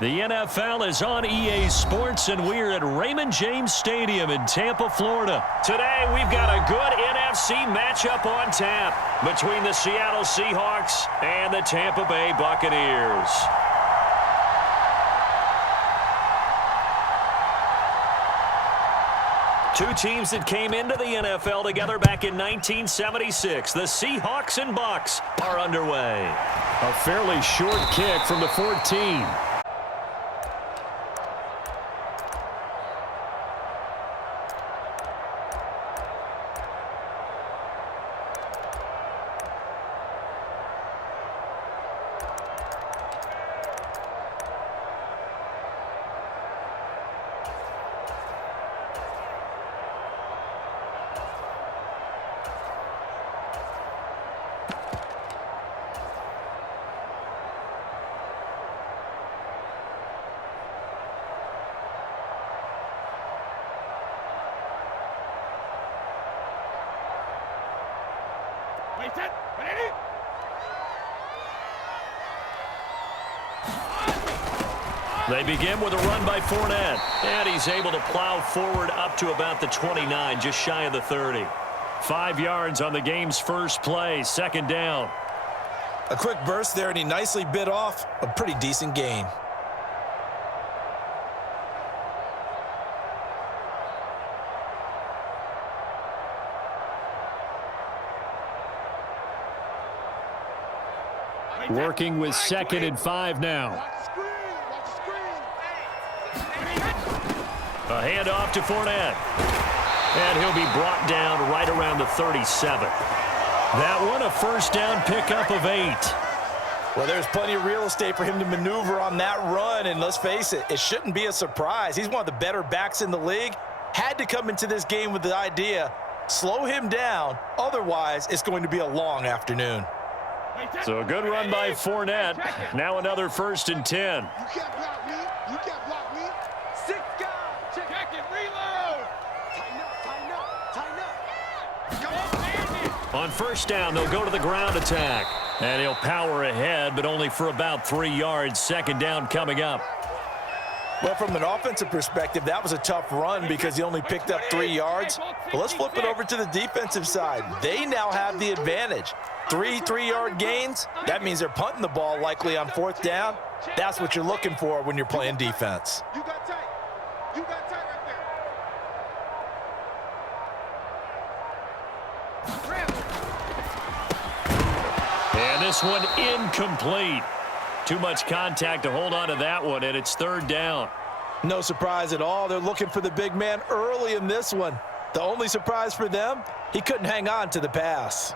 The NFL is on EA Sports, and we're at Raymond James Stadium in Tampa, Florida. Today, we've got a good NFC matchup on tap between the Seattle Seahawks and the Tampa Bay Buccaneers. Two teams that came into the NFL together back in 1976. The Seahawks and Bucs are underway. A fairly short kick from the 14. They begin with a run by Fournette, and he's able to plow forward up to about the 29, just shy of the 30. 5 yards on the game's first play, second down. A quick burst there, and he nicely bit off a pretty decent gain. Working with 2nd and 5 now. A handoff to Fournette. And he'll be brought down right around the 37. That one, a first down pickup of 8. Well, there's plenty of real estate for him to maneuver on that run, and let's face it, it shouldn't be a surprise. He's one of the better backs in the league. Had to come into this game with the idea, slow him down, otherwise it's going to be a long afternoon. So a good run by Fournette. Now another 1st and 10. You can't block me. You can't block me. 6 guys. Check it. Reload. Tighten up. On first down, they'll go to the ground attack. And he'll power ahead, but only for about 3 yards. Second down coming up. Well, from an offensive perspective, that was a tough run because he only picked up 3 yards. But let's flip it over to the defensive side. They now have the advantage. 3 3-yard gains, that means they're punting the ball likely on 4th down. That's what you're looking for when you're playing defense. You got tight. You got tight right there. And this one incomplete. Too much contact to hold on to that one, and it's 3rd down. No surprise at all. They're looking for the big man early in this one. The only surprise for them, he couldn't hang on to the pass.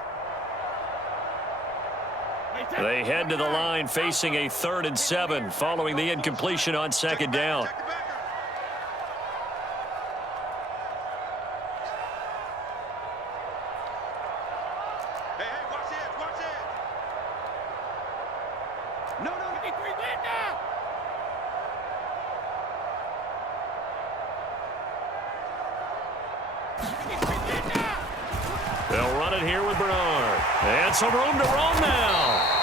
They head to the line facing a 3rd and 7 following the incompletion on 2nd down. Hey, watch it. Watch it. No. 53 win now. They'll run it here with Bernard. And some room to roam now.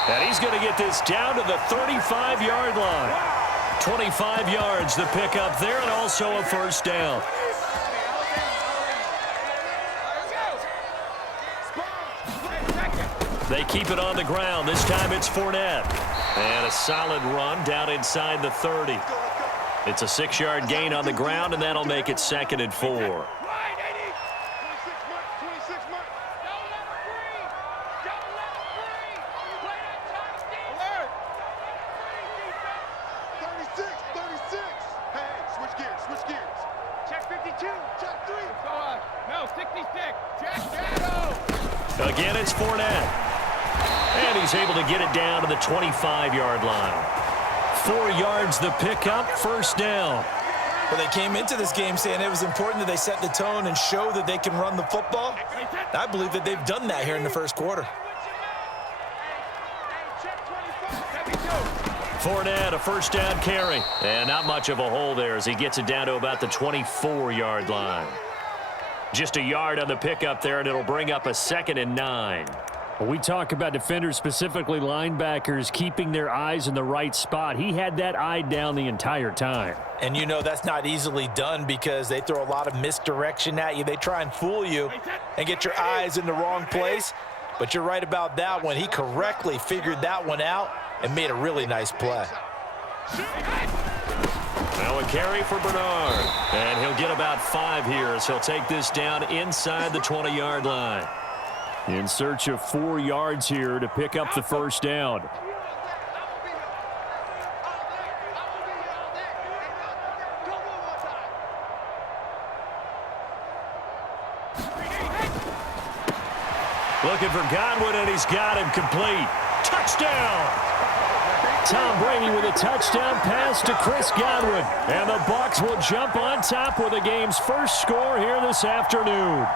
And he's going to get this down to the 35-yard line. 25 yards the pickup there, and also a first down. They keep it on the ground. This time it's Fournette. And a solid run down inside the 30. It's a 6-yard gain on the ground, and that'll make it 2nd and 4. Again, it's Fournette. And he's able to get it down to the 25-yard line. 4 yards the pickup, first down. Well, they came into this game saying it was important that they set the tone and show that they can run the football. I believe that they've done that here in the first quarter. Fournette, a first down carry. And not much of a hole there as he gets it down to about the 24-yard line. Just a yard on the pickup there, and it'll bring up a 2nd and 9. We talk about defenders, specifically linebackers, keeping their eyes in the right spot. He had that eye down the entire time. And you know that's not easily done because they throw a lot of misdirection at you. They try and fool you and get your eyes in the wrong place. But you're right about that one. He correctly figured that one out and made a really nice play. Now a carry for Bernard. And he'll get about 5 here as he'll take this down inside the 20-yard line. In search of 4 yards here to pick up the first down. Looking for Godwin, and he's got him complete. Touchdown! Tom Brady with a touchdown pass to Chris Godwin. And the Bucs will jump on top with the game's first score here this afternoon.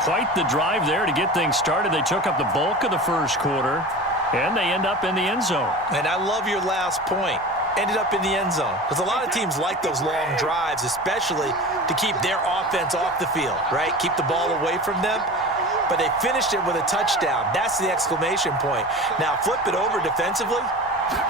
Quite the drive there to get things started. They took up the bulk of the first quarter, and they end up in the end zone. And I love your last point. Ended up in the end zone. Because a lot of teams like those long drives, especially to keep their offense off the field, right? Keep the ball away from them. But they finished it with a touchdown. That's the exclamation point. Now, flip it over defensively.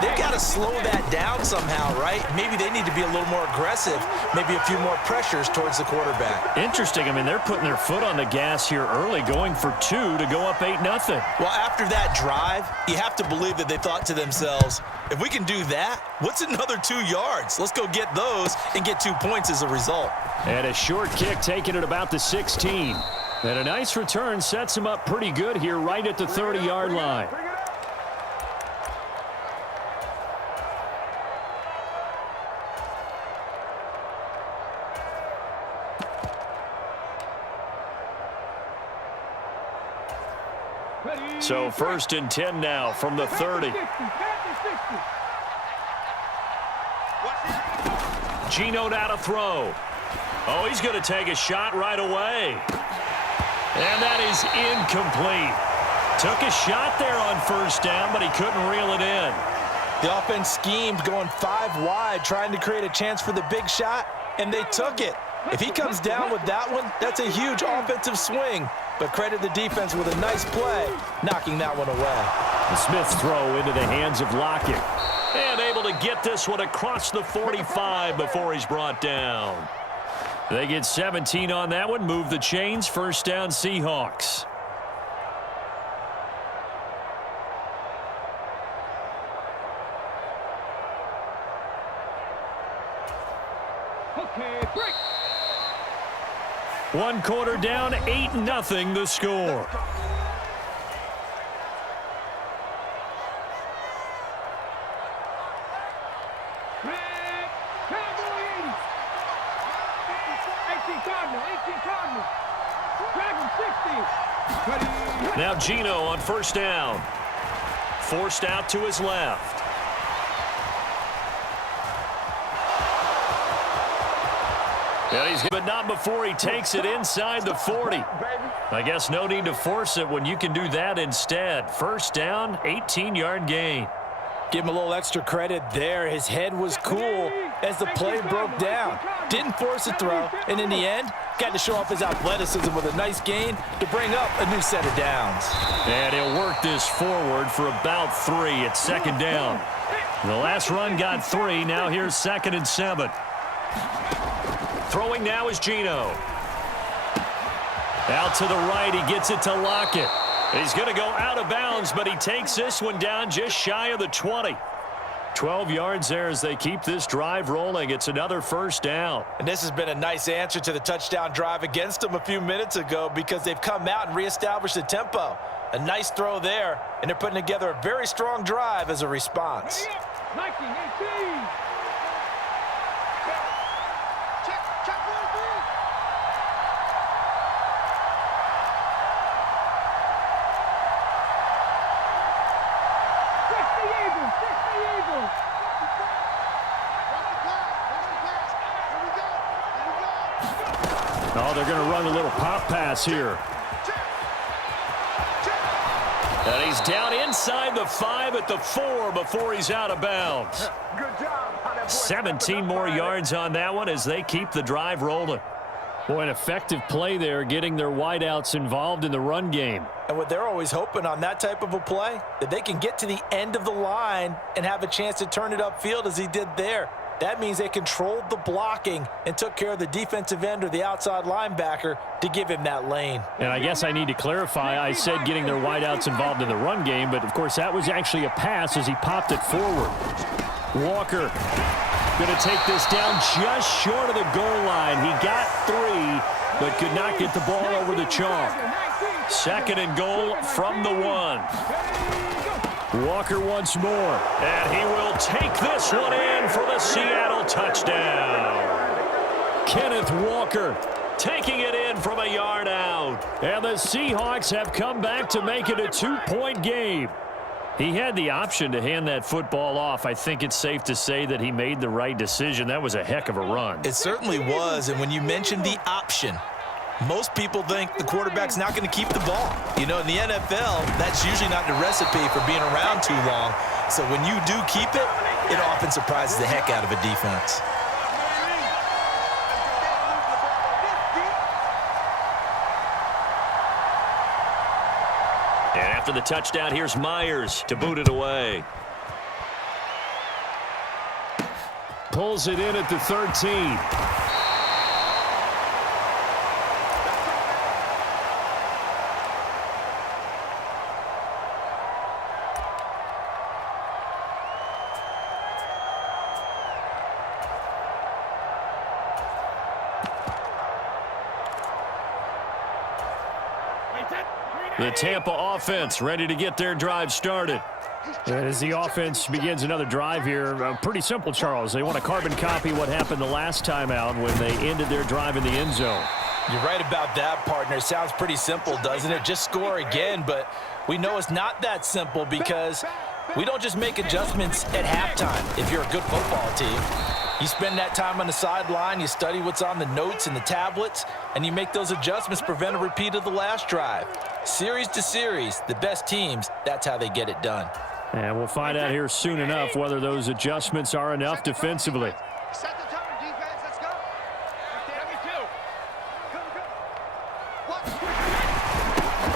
They've got to slow that down somehow, right? Maybe they need to be a little more aggressive, maybe a few more pressures towards the quarterback. Interesting. I mean, they're putting their foot on the gas here early, going for 2 to go up 8-0. Well, after that drive, you have to believe that they thought to themselves, if we can do that, what's another 2 yards? Let's go get those and get 2 points as a result. And a short kick taken at about the 16. And a nice return sets him up pretty good here right at the 30-yard line. So 1st and 10 now from the 30. Geno now to throw. Oh, he's going to take a shot right away. And that is incomplete. Took a shot there on 1st down, but he couldn't reel it in. The offense schemed going 5 wide, trying to create a chance for the big shot, and they took it. If he comes down with that one, that's a huge offensive swing. But credit the defense with a nice play, knocking that one away. The Smith's throw into the hands of Lockett. And able to get this one across the 45 before he's brought down. They get 17 on that one, move the chains, 1st down Seahawks. Okay, break. 1 quarter down, 8-0 the score. Now Geno on 1st down. Forced out to his left. But not before he takes it inside the 40. I guess no need to force it when you can do that instead. 1st down, 18-yard gain. Give him a little extra credit there. His head was cool as the play broke down. Didn't force a throw, and in the end, got to show off his athleticism with a nice gain to bring up a new set of downs. And he'll work this forward for about 3 at 2nd down. The last run got 3. Now here's 2nd and 7. Throwing now is Geno. Out to the right, he gets it to Lockett. He's going to go out of bounds, but he takes this one down just shy of the 20. 12 yards there as they keep this drive rolling. It's another 1st down. And this has been a nice answer to the touchdown drive against them a few minutes ago because they've come out and reestablished the tempo. A nice throw there, and they're putting together a very strong drive as a response. 19, 18. Oh, they're going to run a little pop pass here. And he's down inside the 5 at the 4 before he's out of bounds. 17 more yards on that one as they keep the drive rolling. Boy, an effective play there, getting their wideouts involved in the run game. And what they're always hoping on that type of a play, that they can get to the end of the line and have a chance to turn it upfield as he did there. That means they controlled the blocking and took care of the defensive end or the outside linebacker to give him that lane. And I guess I need to clarify, I said getting their wideouts involved in the run game, but of course that was actually a pass as he popped it forward. Walker going to take this down just short of the goal line. He got 3, but could not get the ball over the chalk. 2nd and goal from the 1. Walker once more. And he will take this one in for the Seattle touchdown. Kenneth Walker Taking it in from a yard out. And the Seahawks have come back to make it a 2-point game. He had the option to hand that football off. I think it's safe to say that he made the right decision. That was a heck of a run. It certainly was, and when you mention the option, most people think the quarterback's not going to keep the ball. You know, in the NFL, that's usually not the recipe for being around too long. So when you do keep it, it often surprises the heck out of a defense. And after the touchdown, here's Myers to boot it away. Pulls it in at the 13. The Tampa offense ready to get their drive started. As the offense begins another drive here, pretty simple, Charles. They want to carbon copy what happened the last time out when they ended their drive in the end zone. You're right about that, partner. Sounds pretty simple, doesn't it? Just score again, but we know it's not that simple because we don't just make adjustments at halftime if you're a good football team. You spend that time on the sideline, you study what's on the notes and the tablets, and you make those adjustments to prevent a repeat of the last drive. Series to series, the best teams, that's how they get it done. And we'll find out here soon enough whether those adjustments are enough defensively. Set the tone, defense. Let's go.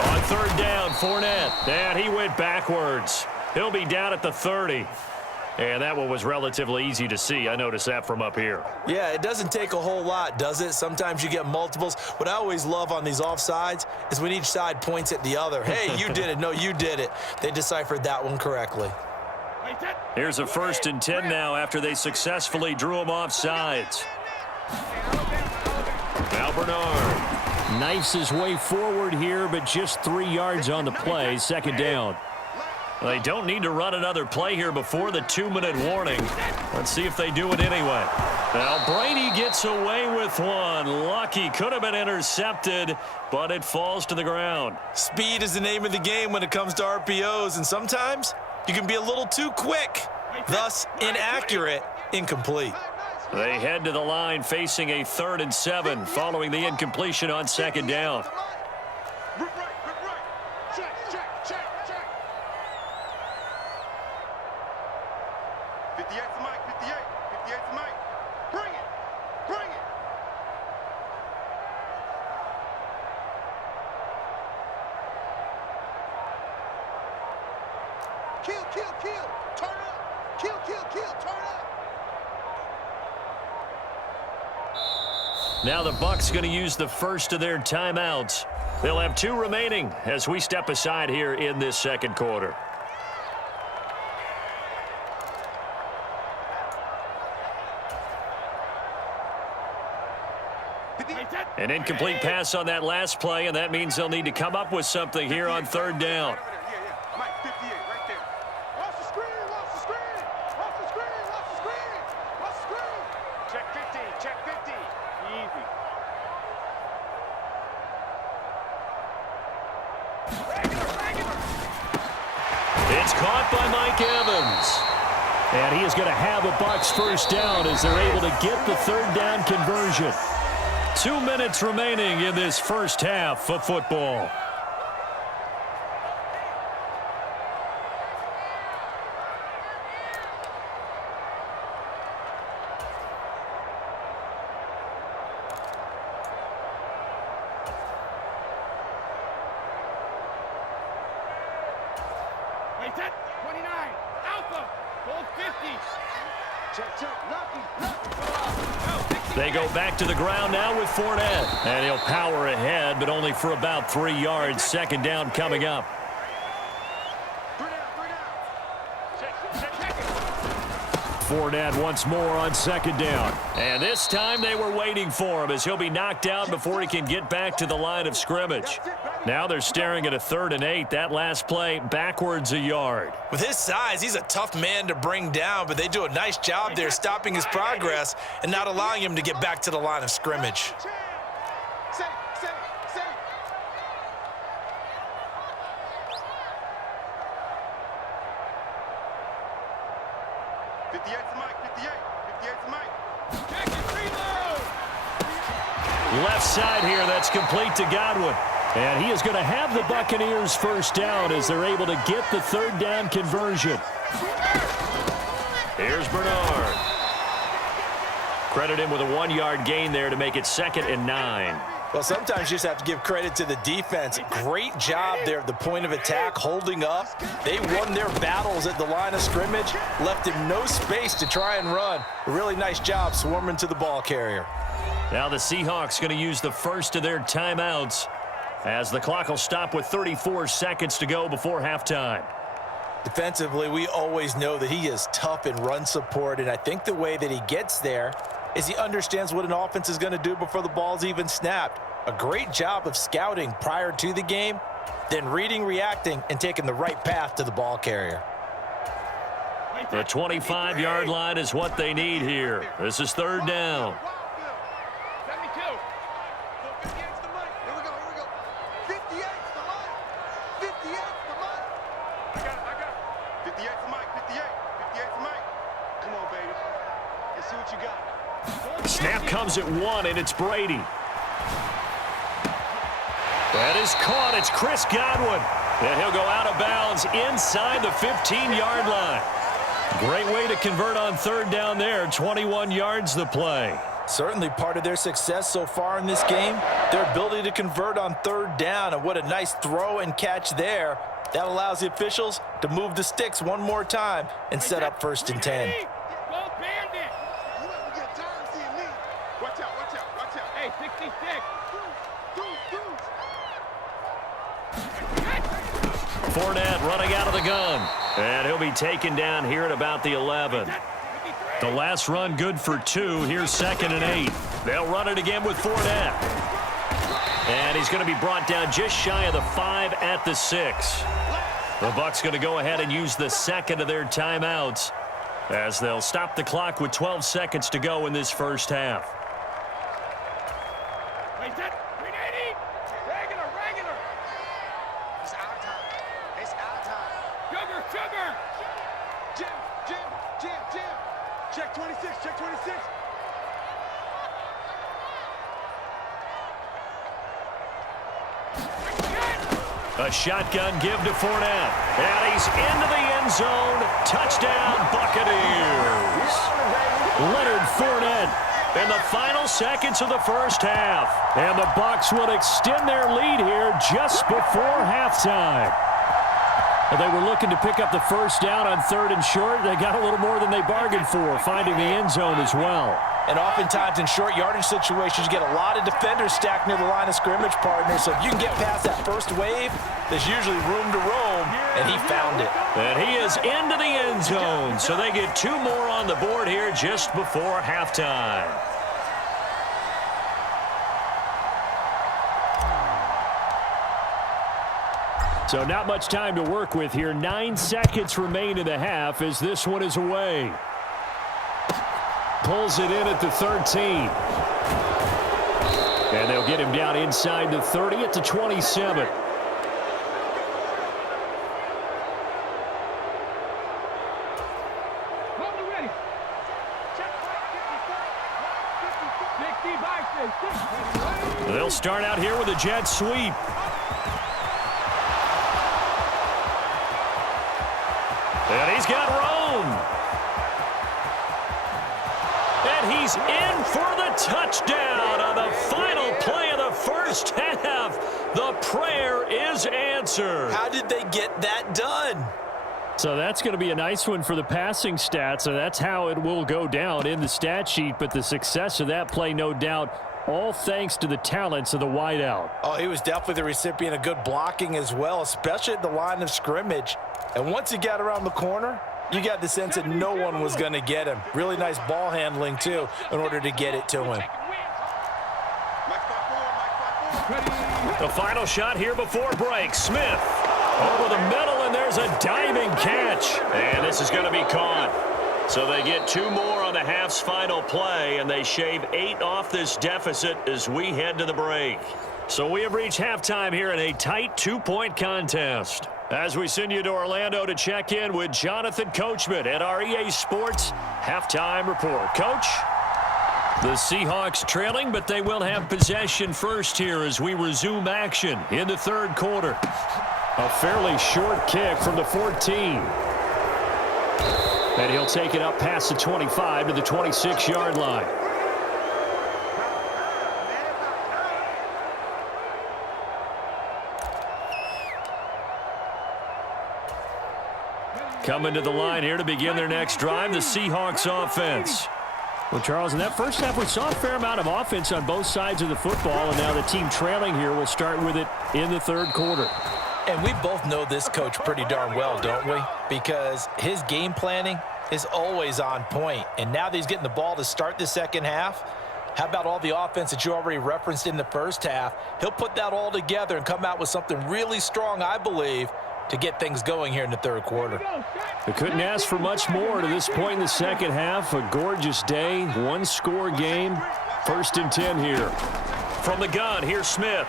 On third down, Fournette. And he went backwards. He'll be down at the 30. And that one was relatively easy to see. I noticed that from up here. Yeah, it doesn't take a whole lot, does it? Sometimes you get multiples. What I always love on these offsides is when each side points at the other. Hey, you did it. No, you did it. They deciphered that one correctly. Here's a 1st and 10 now after they successfully drew him off sides. Now Bernard knifes his way forward here, but just 3 yards on the play. 2nd down. They don't need to run another play here before the 2-minute warning. Let's see if they do it anyway. Now Brady gets away with one. Lucky, could have been intercepted, but it falls to the ground. Speed is the name of the game when it comes to RPOs, and sometimes you can be a little too quick, thus inaccurate, incomplete. They head to the line facing a 3rd and 7 following the incompletion on 2nd down. Now the Bucs going to use the first of their timeouts. They'll have 2 remaining as we step aside here in this 2nd quarter. An incomplete pass on that last play, and that means they'll need to come up with something here on 3rd down. It's caught by Mike Evans. And he is going to have a Bucs 1st down as they're able to get the 3rd down conversion. 2 minutes remaining in this first half of football. They go back to the ground now with Fournette. And he'll power ahead, but only for about 3 yards. Second down coming up. Fournette once more on second down. And this time they were waiting for him as he'll be knocked out before he can get back to the line of scrimmage. Now they're staring at a 3rd and 8. That last play backwards a yard. With his size, he's a tough man to bring down, but they do a nice job there stopping his progress and not allowing him to get back to the line of scrimmage. Left side here, that's complete to Godwin. And he is going to have the Buccaneers first down as they're able to get the 3rd down conversion. Here's Bernard. Credit him with a 1-yard gain there to make it 2nd and 9. Well, sometimes you just have to give credit to the defense. Great job there at the point of attack, holding up. They won their battles at the line of scrimmage, left him no space to try and run. A really nice job swarming to the ball carrier. Now the Seahawks going to use the first of their timeouts as the clock will stop with 34 seconds to go before halftime. Defensively, we always know that he is tough in run support, and I think the way that he gets there is he understands what an offense is going to do before the ball's even snapped. A great job of scouting prior to the game, then reading, reacting, and taking the right path to the ball carrier. The 25-yard line is what they need here. This is 3rd down. Snap comes at 1, and it's Brady. That is caught. It's Chris Godwin. And he'll go out of bounds inside the 15-yard line. Great way to convert on 3rd down there. 21 yards the play. Certainly part of their success so far in this game, their ability to convert on 3rd down. And what a nice throw and catch there. That allows the officials to move the sticks one more time and set up 1st and 10. Fournette running out of the gun. And he'll be taken down here at about the 11. The last run good for 2. Here's 2nd and 8. They'll run it again with Fournette. And he's going to be brought down just shy of the 5 at the 6. The Bucs going to go ahead and use the 2nd of their timeouts as they'll stop the clock with 12 seconds to go in this first half. Check 26, check 26. A shotgun give to Fournette. And he's into the end zone. Touchdown, Buccaneers. Leonard Fournette In the final seconds of the first half. And the Bucs will extend their lead here just before halftime. They were looking to pick up the first down on 3rd and short. They got a little more than they bargained for, finding the end zone as well. And oftentimes in short yardage situations, you get a lot of defenders stacked near the line of scrimmage, partner. So if you can get past that first wave, there's usually room to roam, and he found it. And he is into the end zone. So they get 2 more on the board here just before halftime. So not much time to work with here. 9 seconds remain in the half as this one is away. Pulls it in at the 13. And they'll get him down inside the 30 at the 27. They'll start out here with a jet sweep. And he's got Rome. And he's in for the touchdown on the final play of the first half. The prayer is answered. How did they get that done? So that's going to be a nice one for the passing stats, and that's how it will go down in the stat sheet. But the success of that play, no doubt, all thanks to the talents of the wideout. Oh, he was definitely the recipient of good blocking as well, especially at the line of scrimmage. And once he got around the corner, you got the sense that no one was going to get him. Really nice ball handling, too, in order to get it to him. The final shot here before break. Smith over the middle, and there's a diving catch. And this is going to be caught. So they get 2 more on the half's final play, and they shave 8 off this deficit as we head to the break. So we have reached halftime here in a tight 2-point contest. As we send you to Orlando to check in with Jonathan Coachman at our EA Sports Halftime Report. Coach? The Seahawks trailing, but they will have possession first here as we resume action in the third quarter. A fairly short kick from the 14. And he'll take it up past the 25 to the 26-yard line. Coming to the line here to begin their next drive, the Seahawks offense. Well, Charles, in that first half, we saw a fair amount of offense on both sides of the football, and now the team trailing here will start with it in the third quarter. And we both know this coach pretty darn well, don't we? Because his game planning is always on point. And now that he's getting the ball to start the second half, how about all the offense that you already referenced in the first half? He'll put that all together and come out with something really strong, I believe, to get things going here in the third quarter. They couldn't ask for much more to this point in the second half. A gorgeous day, 1-score game. 1st and 10 here. From the gun, here's Smith.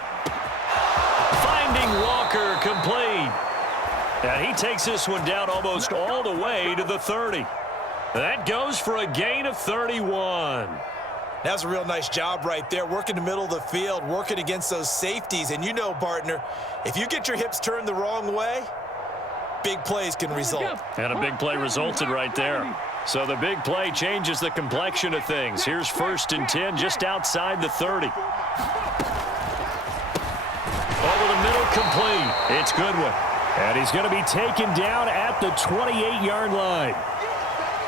Finding Walker, complete. And he takes this one down almost all the way to the 30. That goes for a gain of 31. That was a real nice job right there, working the middle of the field, working against those safeties. And you know, partner, if you get your hips turned the wrong way, big plays can result. And a big play resulted right there. So the big play changes the complexion of things. Here's 1st and 10 just outside the 30. Over the middle, complete. It's Goodwin. And he's going to be taken down at the 28-yard line.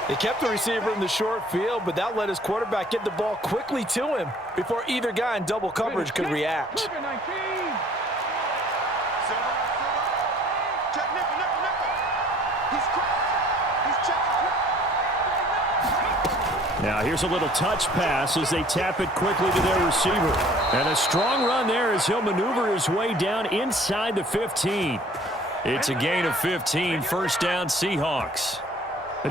They kept the receiver in the short field, but that let his quarterback get the ball quickly to him before either guy in double coverage could react. Now here's a little touch pass as they tap it quickly to their receiver. And a strong run there as he'll maneuver his way down inside the 15. It's a gain of 15, 1st down Seahawks.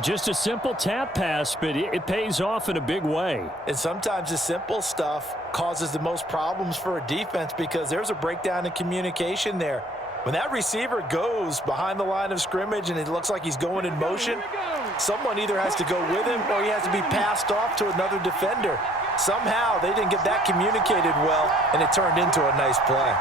Just a simple tap pass, but it pays off in a big way. And sometimes the simple stuff causes the most problems for a defense because there's a breakdown in communication there. When that receiver goes behind the line of scrimmage and it looks like he's going in motion, someone either has to go with him or he has to be passed off to another defender. Somehow they didn't get that communicated well, and it turned into a nice play.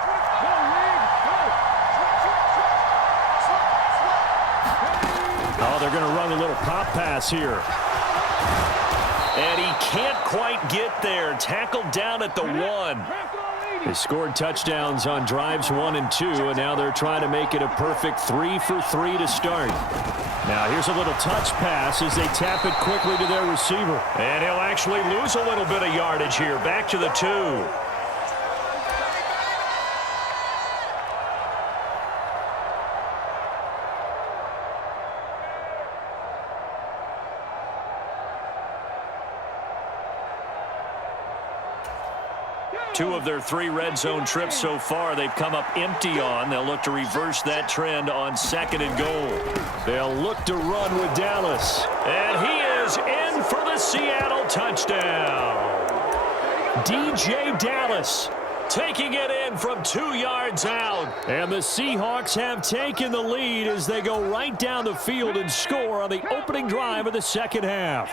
Oh, they're going to run a little pop pass here. And he can't quite get there. Tackled down at the 1. They scored touchdowns on drives 1 and 2, and now they're trying to make it a perfect 3 for 3 to start. Now here's a little touch pass as they tap it quickly to their receiver. And he'll actually lose a little bit of yardage here. Back to the 2. Two of their 3 red zone trips so far, they've come up empty on. They'll look to reverse that trend on 2nd and goal. They'll look to run with Dallas. And he is in for the Seattle touchdown. DJ Dallas taking it in from 2 yards out. And the Seahawks have taken the lead as they go right down the field and score on the opening drive of the second half.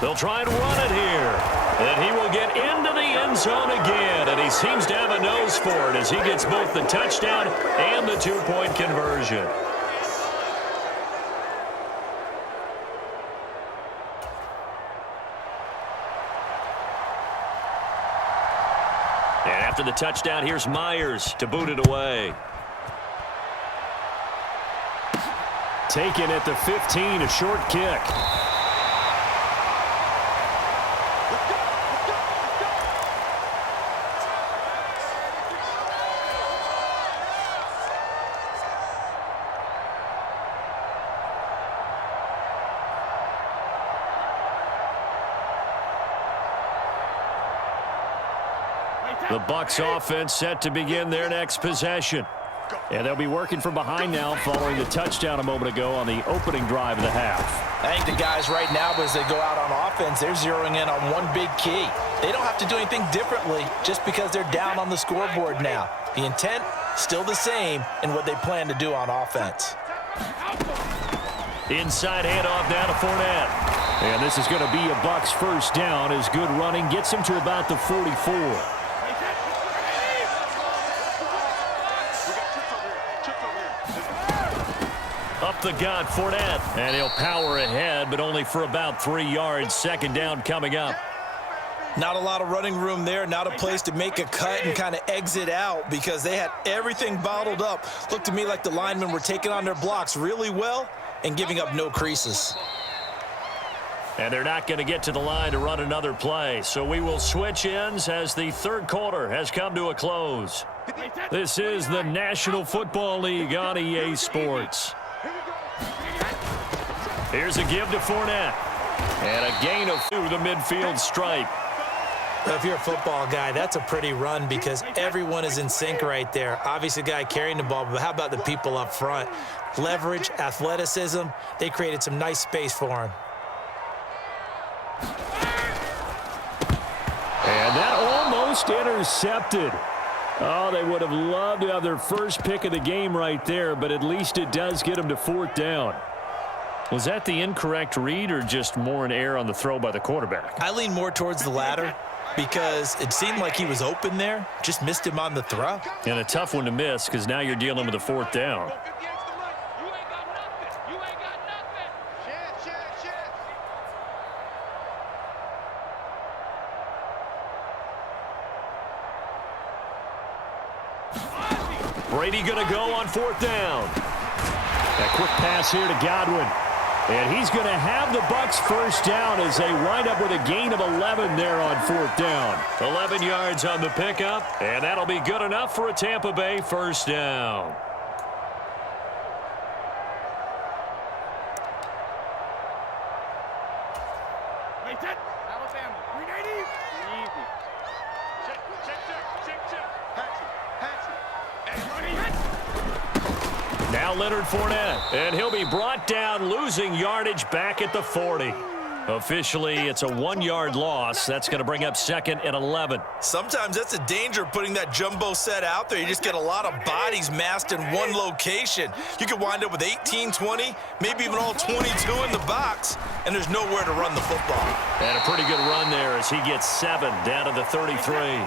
They'll try and run it here. And he will get into the end zone again. And he seems to have a nose for it as he gets both the touchdown and the 2-point conversion. And after the touchdown, here's Myers to boot it away. Taken at the 15, a short kick. The Bucs offense set to begin their next possession. And they'll be working from behind now following the touchdown a moment ago on the opening drive of the half. I think the guys right now, as they go out on offense, they're zeroing in on one big key. They don't have to do anything differently just because they're down on the scoreboard now. The intent, still the same in what they plan to do on offense. Inside handoff down to Fournette. And this is going to be a Bucs first down as good running gets him to about the 44. Up the gut, Fournette. And he'll power ahead, but only for about 3 yards. Second down coming up. Not a lot of running room there, not a place to make a cut and kind of exit out because they had everything bottled up. Looked to me like the linemen were taking on their blocks really well and giving up no creases. And they're not going to get to the line to run another play. So we will switch ends as the third quarter has come to a close. This is the National Football League on EA Sports. Here's a give to Fournette. And a gain of 2 the midfield stripe. Well, if you're a football guy, that's a pretty run because everyone is in sync right there. Obviously, the guy carrying the ball, but how about the people up front? Leverage, athleticism, they created some nice space for him. And that almost intercepted. Oh, they would have loved to have their first pick of the game right there, but at least it does get them to 4th down. Was that the incorrect read or just more an error on the throw by the quarterback? I lean more towards the latter because it seemed like he was open there, just missed him on the throw. And a tough one to miss because now you're dealing with a 4th down. Brady going to go on 4th down. A quick pass here to Godwin. And he's going to have the Bucs first down as they wind up with a gain of 11 there on 4th down. 11 yards on the pickup, and that'll be good enough for a Tampa Bay first down. Alabama, 380. Easy. Check. Now Leonard Fournette, and he'll be brought down, losing yardage back at the 40. Officially, it's a 1-yard loss. That's going to bring up 2nd and 11. Sometimes that's a danger putting that jumbo set out there. You just get a lot of bodies massed in one location. You could wind up with 18, 20, maybe even all 22 in the box, and there's nowhere to run the football. And a pretty good run there as he gets 7 down to the 33.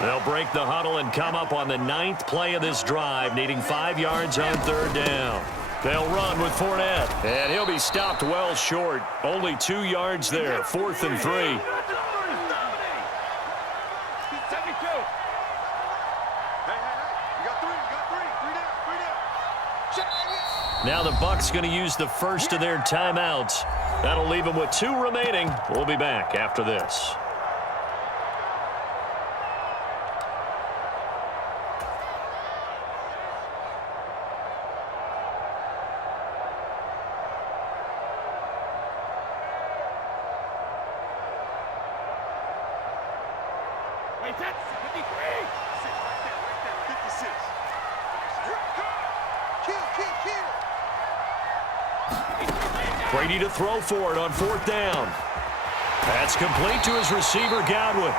They'll break the huddle and come up on the 9th play of this drive, needing 5 yards on 3rd down. They'll run with Fournette, and he'll be stopped well short. Only 2 yards there, 4th and 3. Now the Bucs going to use the first of their timeouts. That'll leave them with 2 remaining. We'll be back after this. Brady to throw for it on 4th down. That's complete to his receiver, Godwin.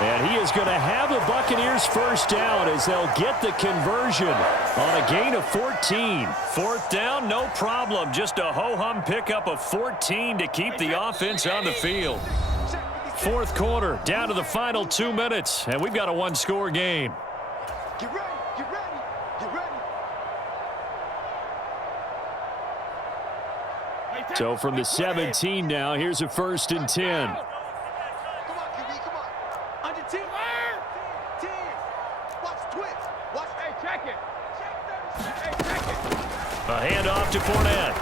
And he is going to have the Buccaneers first down as they'll get the conversion on a gain of 14. 4th down, no problem. Just a ho-hum pickup of 14 to keep the offense on the field. 4th quarter, down to the final 2 minutes, and we've got a 1-score game. Get ready. So from the 17 now, here's a 1st and 10. Come on, QB, come on. Under 10. 10. Watch twitch. Watch. Hey, check it. A handoff to Fournette.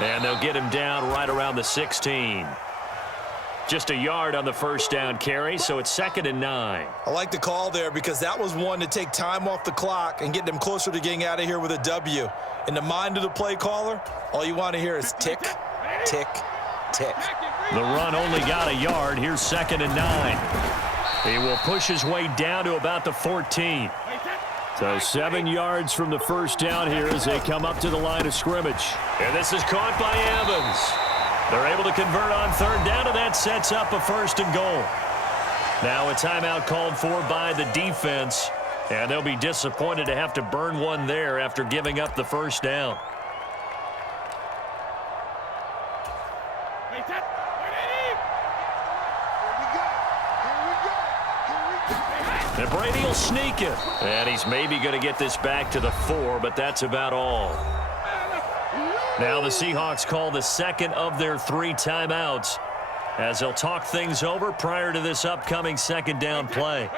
And they'll get him down right around the 16. Just a yard on the first down carry, so it's 2nd and 9. I like the call there because that was one to take time off the clock and get them closer to getting out of here with a W. In the mind of the play caller, all you want to hear is tick, tick, tick. The run only got a yard. Here's 2nd and 9. He will push his way down to about the 14. So 7 yards from the first down here as they come up to the line of scrimmage. And this is caught by Evans. They're able to convert on 3rd down, and that sets up a 1st and goal. Now a timeout called for by the defense, and they'll be disappointed to have to burn one there after giving up the 1st down. And Brady will sneak it. And he's maybe going to get this back to the 4, but that's about all. Now the Seahawks call the 2nd of their 3 timeouts as they'll talk things over prior to this upcoming 2nd down play.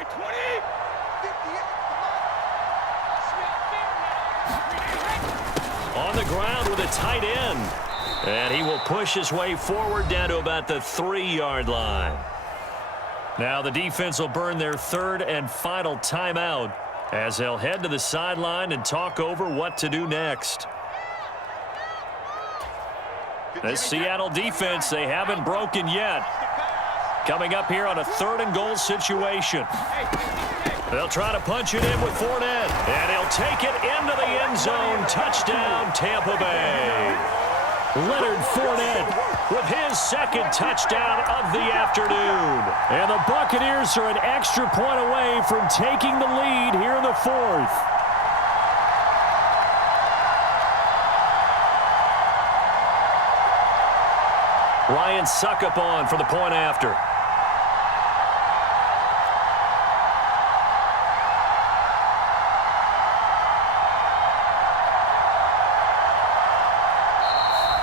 On the ground with a tight end. And he will push his way forward down to about the 3-yard line. Now the defense will burn their 3rd and final timeout as they'll head to the sideline and talk over what to do next. This Seattle defense, they haven't broken yet. Coming up here on a 3rd and goal situation. They'll try to punch it in with Fournette. And he'll take it into the end zone. Touchdown, Tampa Bay. Leonard Fournette with his 2nd touchdown of the afternoon. And the Buccaneers are an extra point away from taking the lead here in the 4th. Ryan Suckup on for the point after.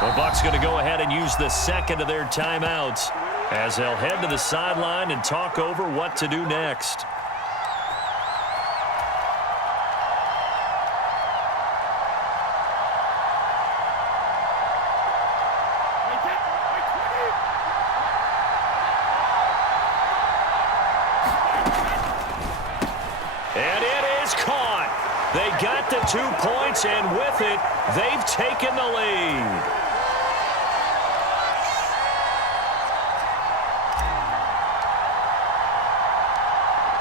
The Bucs going to go ahead and use the 2nd of their timeouts as they'll head to the sideline and talk over what to do next. And it is caught. They got the 2 points, and with it, they've taken the lead.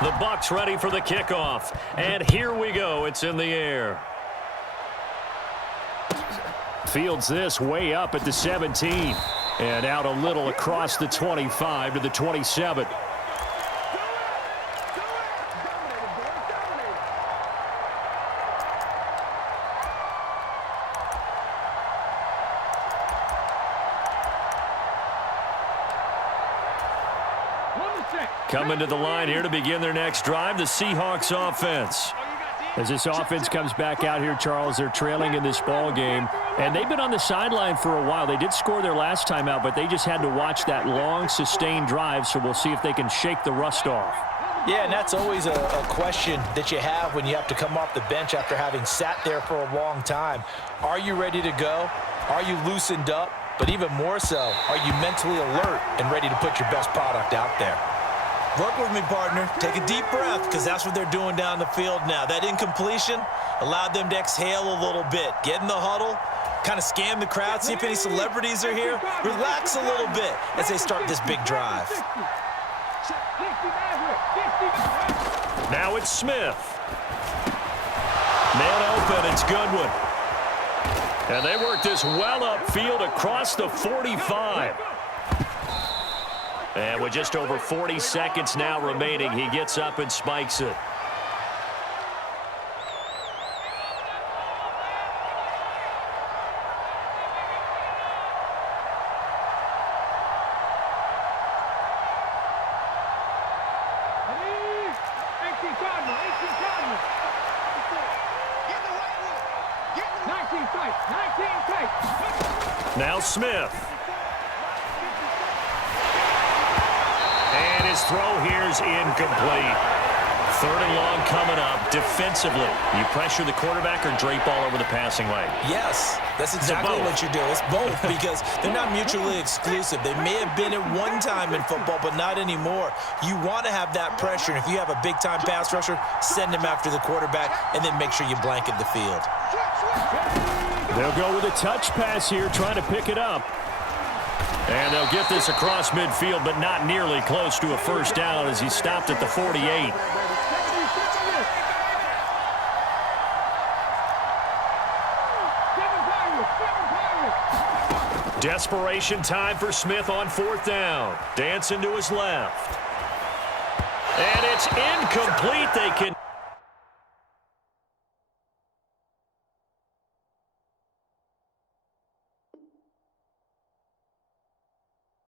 The Bucs ready for the kickoff. And here we go. It's in the air. Fields this way up at the 17. And out a little across the 25 to the 27. Coming to the line here to begin their next drive, the Seahawks offense. As this offense comes back out here, Charles, they're trailing in this ball game. And they've been on the sideline for a while. They did score their last time out, but they just had to watch that long, sustained drive. So we'll see if they can shake the rust off. Yeah, and that's always a question that you have when you have to come off the bench after having sat there for a long time. Are you ready to go? Are you loosened up? But even more so, are you mentally alert and ready to put your best product out there? Work with me, partner. Take a deep breath, because that's what they're doing down the field now. That incompletion allowed them to exhale a little bit. Get in the huddle, kind of scan the crowd, see if any celebrities are here. Relax a little bit as they start this big drive. Now it's Smith. Man open, it's Goodwin. And they work this well upfield across the 45. And with just over 40 seconds now remaining, he gets up and spikes it. Now Smith. And his throw here's incomplete. 3rd and long coming up. Defensively, you pressure the quarterback or drape all over the passing lane? Yes, that's exactly what you're doing. It's both because they're not mutually exclusive. They may have been at one time in football, but not anymore. You want to have that pressure, and if you have a big-time pass rusher, send him after the quarterback, and then make sure you blanket the field. They'll go with a touch pass here, trying to pick it up. And they'll get this across midfield, but not nearly close to a first down as he stopped at the 48. Desperation time for Smith on 4th down. Dancing to his left. And it's incomplete. They can...